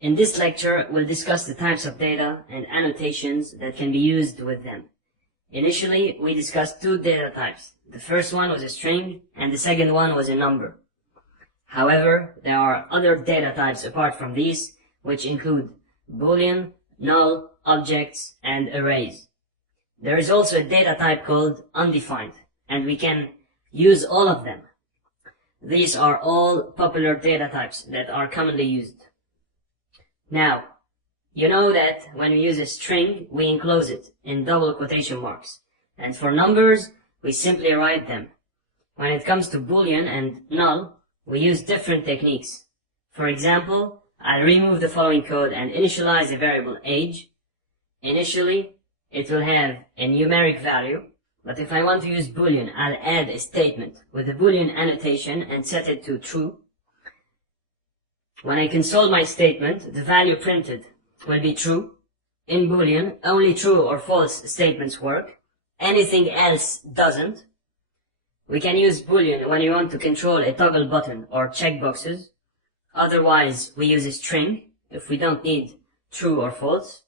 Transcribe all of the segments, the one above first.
In this lecture, we'll discuss the types of data and annotations that can be used with them. Initially, we discussed two data types. The first one was a string, and the second one was a number. However, there are other data types apart from these, which include Boolean, Null, objects, and arrays. There is also a data type called Undefined, and we can use all of them. These are all popular data types that are commonly used. Now, you know that when we use a string, we enclose it in double quotation marks. And for numbers, we simply write them. When it comes to Boolean and Null, we use different techniques. For example, I'll remove the following code and initialize a variable age. Initially, it will have a numeric value, but if I want to use Boolean, I'll add a statement with a Boolean annotation and set it to true. When I console my statement, the value printed will be true. In Boolean, only true or false statements work. Anything else doesn't. We can use Boolean when we want to control a toggle button or checkboxes. Otherwise, we use a string if we don't need true or false.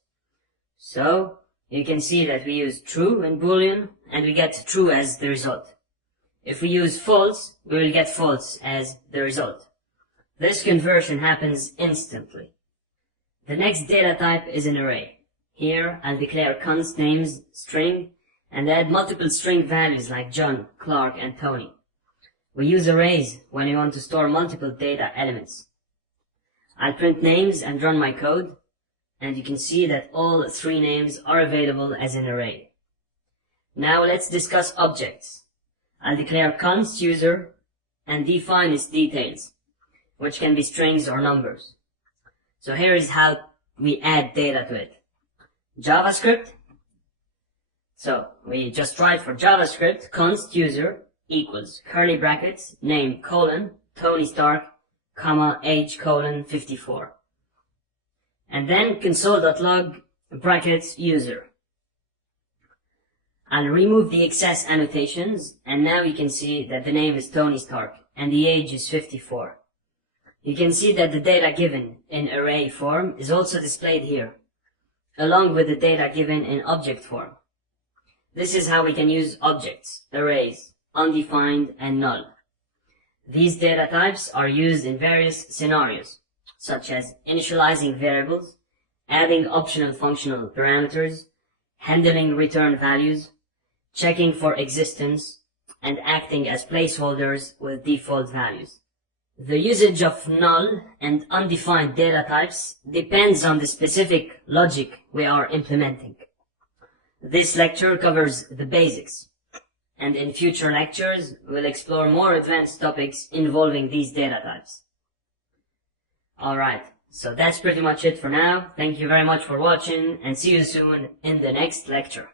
So, you can see that we use true in Boolean and we get true as the result. If we use false, we will get false as the result. This conversion happens instantly. The next data type is an array. Here, I'll declare const names string and add multiple string values like John, Clark, and Tony. We use arrays when we want to store multiple data elements. I'll print names and run my code, and you can see that all three names are available as an array. Now let's discuss objects. I'll declare const user and define its details, which can be strings or numbers. So here is how we add data to it. JavaScript. So we just write for JavaScript const user equals curly brackets name colon Tony Stark comma age colon 54. And then console.log brackets user. I'll remove the excess annotations, and now you can see that the name is Tony Stark and the age is 54. You can see that the data given in array form is also displayed here, along with the data given in object form. This is how we can use objects, arrays, undefined, and null. These data types are used in various scenarios, such as initializing variables, adding optional functional parameters, handling return values, checking for existence, and acting as placeholders with default values. The usage of null and undefined data types depends on the specific logic we are implementing. This lecture covers the basics, and in future lectures we'll explore more advanced topics involving these data types. Alright, so that's pretty much it for now. Thank you very much for watching, and see you soon in the next lecture.